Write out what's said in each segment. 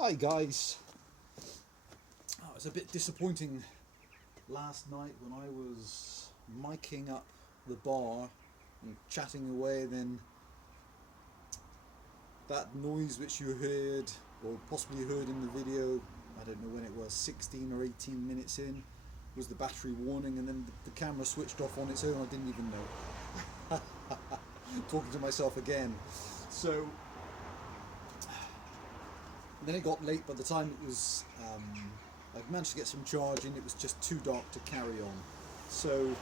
Hi guys. Oh, it was a bit disappointing last night when I was miking up the bar and chatting away, then that noise which you heard or possibly heard in the video, I don't know when it was, 16 or 18 minutes in, was the battery warning, and then the camera switched off on its own. I didn't even know. Talking to myself again. So then it got late. By the time it was, I managed to get some charge in. It was just too dark to carry on. So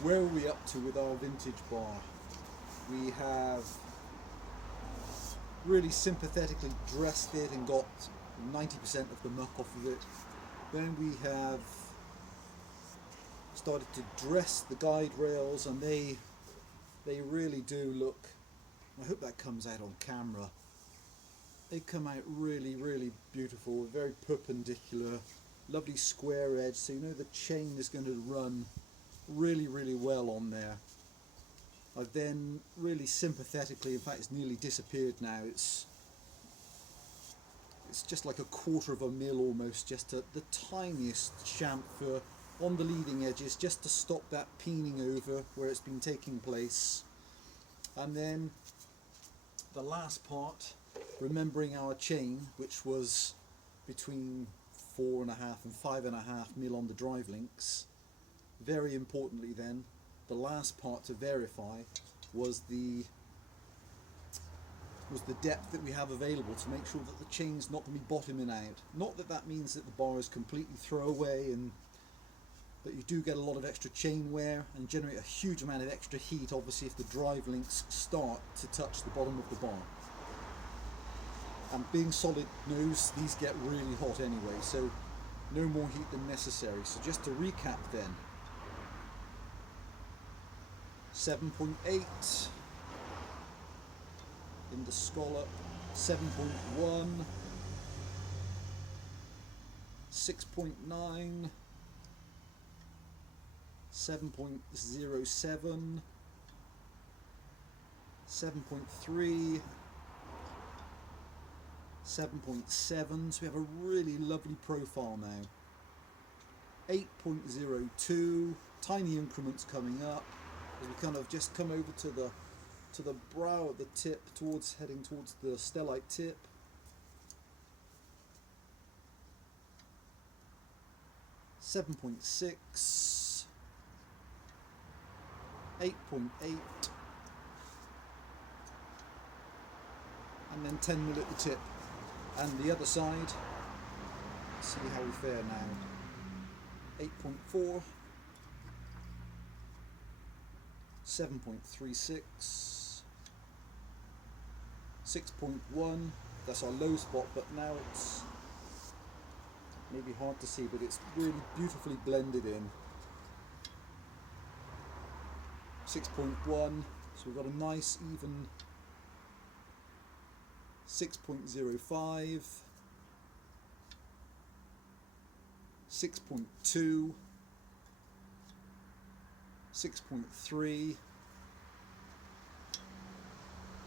where are we up to with our vintage bar? We have really sympathetically dressed it and got 90% of the muck off of it. Then we have started to dress the guide rails, and they really do look, I hope that comes out on camera, they come out really beautiful, very perpendicular, lovely square edge, so you know the chain is going to run really well on there. I've then really sympathetically, in fact it's nearly disappeared now, it's just like a quarter of a mil almost, just the tiniest chamfer on the leading edges, just to stop that peening over where it's been taking place. And then the last part, remembering our chain, which was between 4.5 and 5.5 mil on the drive links. Very importantly then, the last part to verify was the depth that we have available, to make sure that the chain's not going to be bottoming out. Not that that means that the bar is completely throwaway, but you do get a lot of extra chain wear and generate a huge amount of extra heat, obviously, if the drive links start to touch the bottom of the bar. And being solid nose, these get really hot anyway, so no more heat than necessary. So just to recap then, 7.8 in the scallop, 7.1, 6.9, 7.07, 7.3, 7.7, so we have a really lovely profile now. 8.02, tiny increments coming up as we kind of just come over to the brow of the tip, heading towards the stellite tip. 7.6, 8.8, and then 10 mil at the tip. And the other side, let's see how we fare now. 8.4, 7.36, 6.1, that's our low spot, but now it's maybe hard to see, but it's really beautifully blended in. 6.1, so we've got a nice even 6.05, 6.2, 6.3,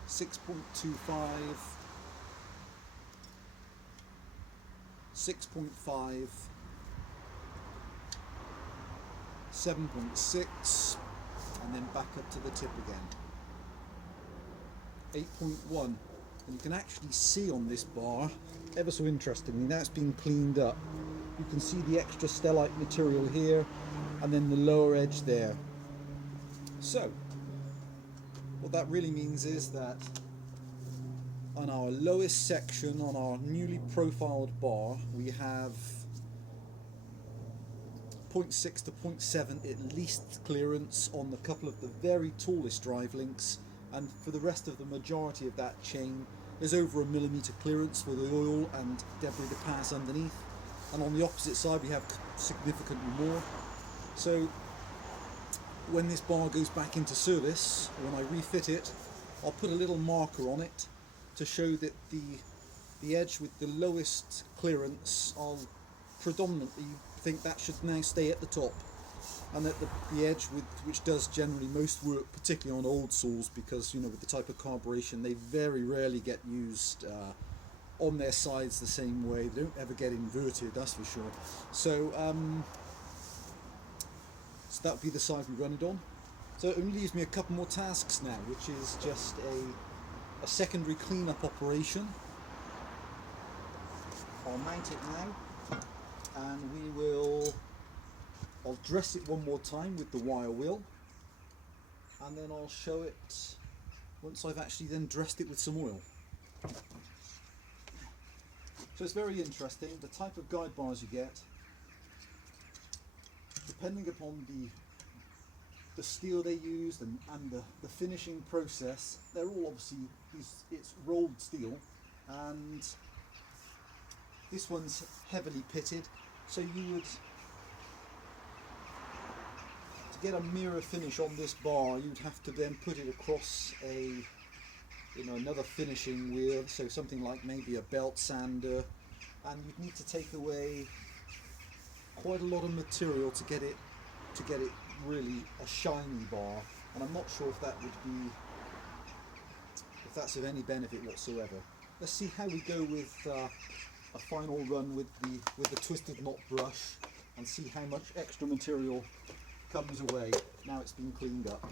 6.25, 6.5, 7.6, and then back up to the tip again. 8.1, and you can actually see on this bar, ever so interestingly, now it's been cleaned up, you can see the extra stellite material here and then the lower edge there. So what that really means is that on our lowest section, on our newly profiled bar, we have 0.6 to 0.7 at least clearance on a couple of the very tallest drive links, and for the rest of the majority of that chain there's over a millimetre clearance for the oil and debris to pass underneath, and on the opposite side we have significantly more. So when this bar goes back into service, when I refit it, I'll put a little marker on it to show that the edge with the lowest clearance, I'll predominantly think that should now stay at the top, and that the edge which does generally most work, particularly on old saws, because you know with the type of carburation they very rarely get used on their sides the same way. They don't ever get inverted, that's for sure. So, so that would be the side we run it on. So it only leaves me a couple more tasks now, which is just a secondary cleanup operation. I'll mount it now, and I'll dress it one more time with the wire wheel, and then I'll show it once I've actually then dressed it with some oil. So it's very interesting, the type of guide bars you get, depending upon the steel they used and the finishing process. They're all obviously, it's rolled steel, and this one's heavily pitted, so you would, to get a mirror finish on this bar, you'd have to then put it across another finishing wheel, so something like maybe a belt sander, and you'd need to take away quite a lot of material to get it really a shiny bar, and I'm not sure if that's of any benefit whatsoever. Let's see how we go with a final run with the twisted knot brush, and see how much extra material comes away now it's been cleaned up.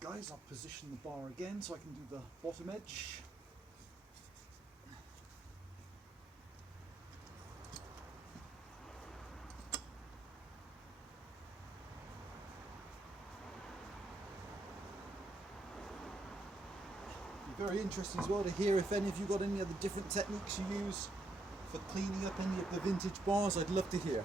Guys, I'll position the bar again so I can do the bottom edge. Be very interesting as well to hear if any of you got any other different techniques you use for cleaning up any of the vintage bars. I'd love to hear.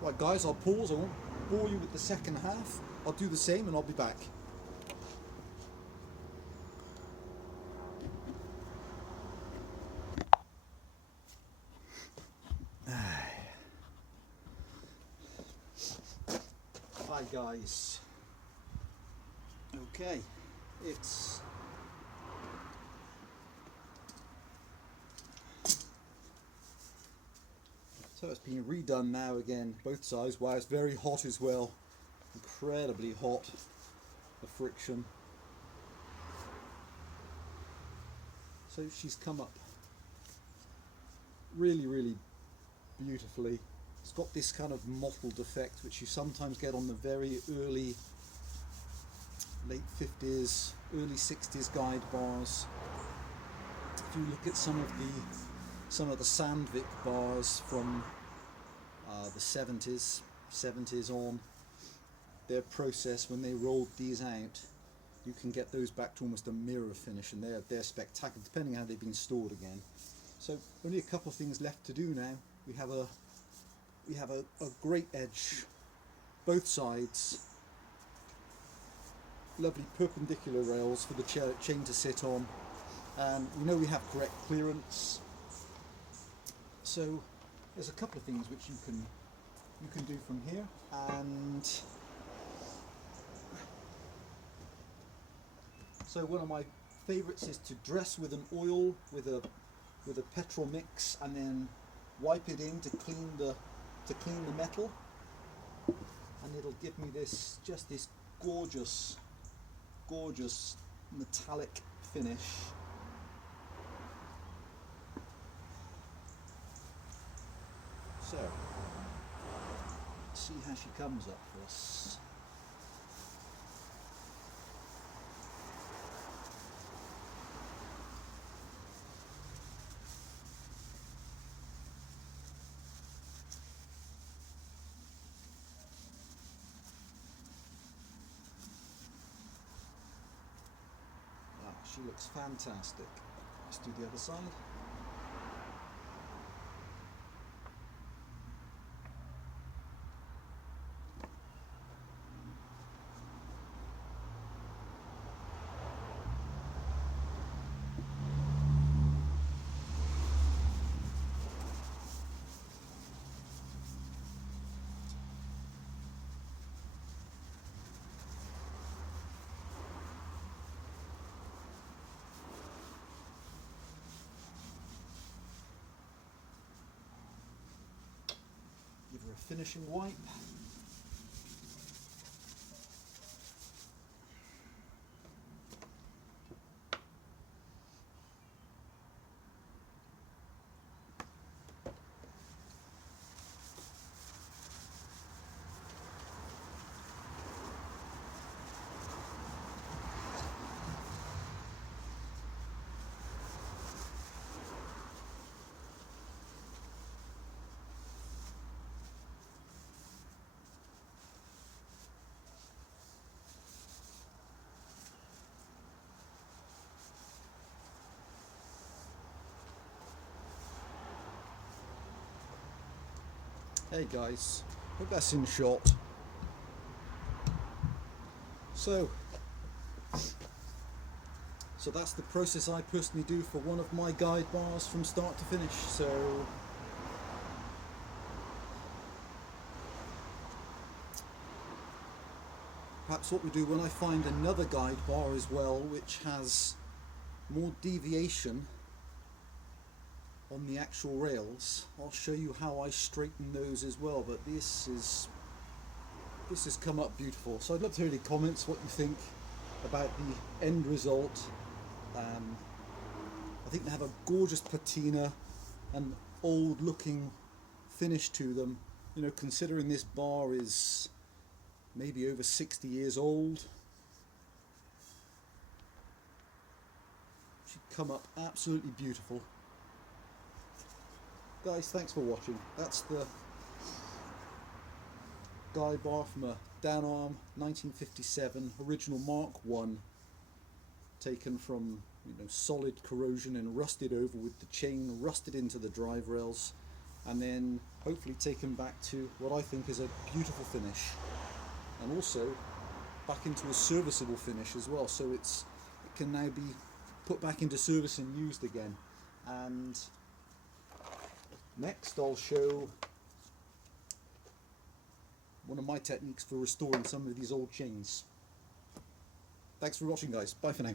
Right guys, I'll pause, I won't bore you with the second half. I'll do the same and I'll be back. Hi guys. Okay, so it's been redone now again, both sides. Wow, it's very hot as well. Incredibly hot, the friction. So she's come up really, really beautifully. It's got this kind of mottled effect which you sometimes get on the very early, late 50s, early 60s guide bars. If you look at some of the Sandvik bars from the 70s on, their process when they rolled these out, you can get those back to almost a mirror finish, and they're spectacular depending on how they've been stored again. So only a couple of things left to do now. We have a great edge, both sides, lovely perpendicular rails for the chain to sit on, and we know we have correct clearance. So there's a couple of things which you can do from here, and so one of my favourites is to dress with an oil with a petrol mix, and then wipe it in to clean the metal, and it'll give me this gorgeous metallic finish. So let's see how she comes up for us. She looks fantastic. Let's do the other side. Give her a finishing wipe. Hey guys, hope that's in shot. So that's the process I personally do for one of my guide bars from start to finish. So perhaps what we do when I find another guide bar as well, which has more deviation on the actual rails, I'll show you how I straighten those as well. But this has come up beautiful. So I'd love to hear any comments, what you think about the end result. I think they have a gorgeous patina and old looking finish to them. You know, considering this bar is maybe over 60 years old, should come up absolutely beautiful. Guys, thanks for watching. That's the guide bar from a Dan Arm 1957 original Mark 1, taken from, you know, solid corrosion and rusted over with the chain rusted into the drive rails, and then hopefully taken back to what I think is a beautiful finish, and also back into a serviceable finish as well, so it can now be put back into service and used again. And next I'll show one of my techniques for restoring some of these old chains. Thanks for watching guys, bye for now.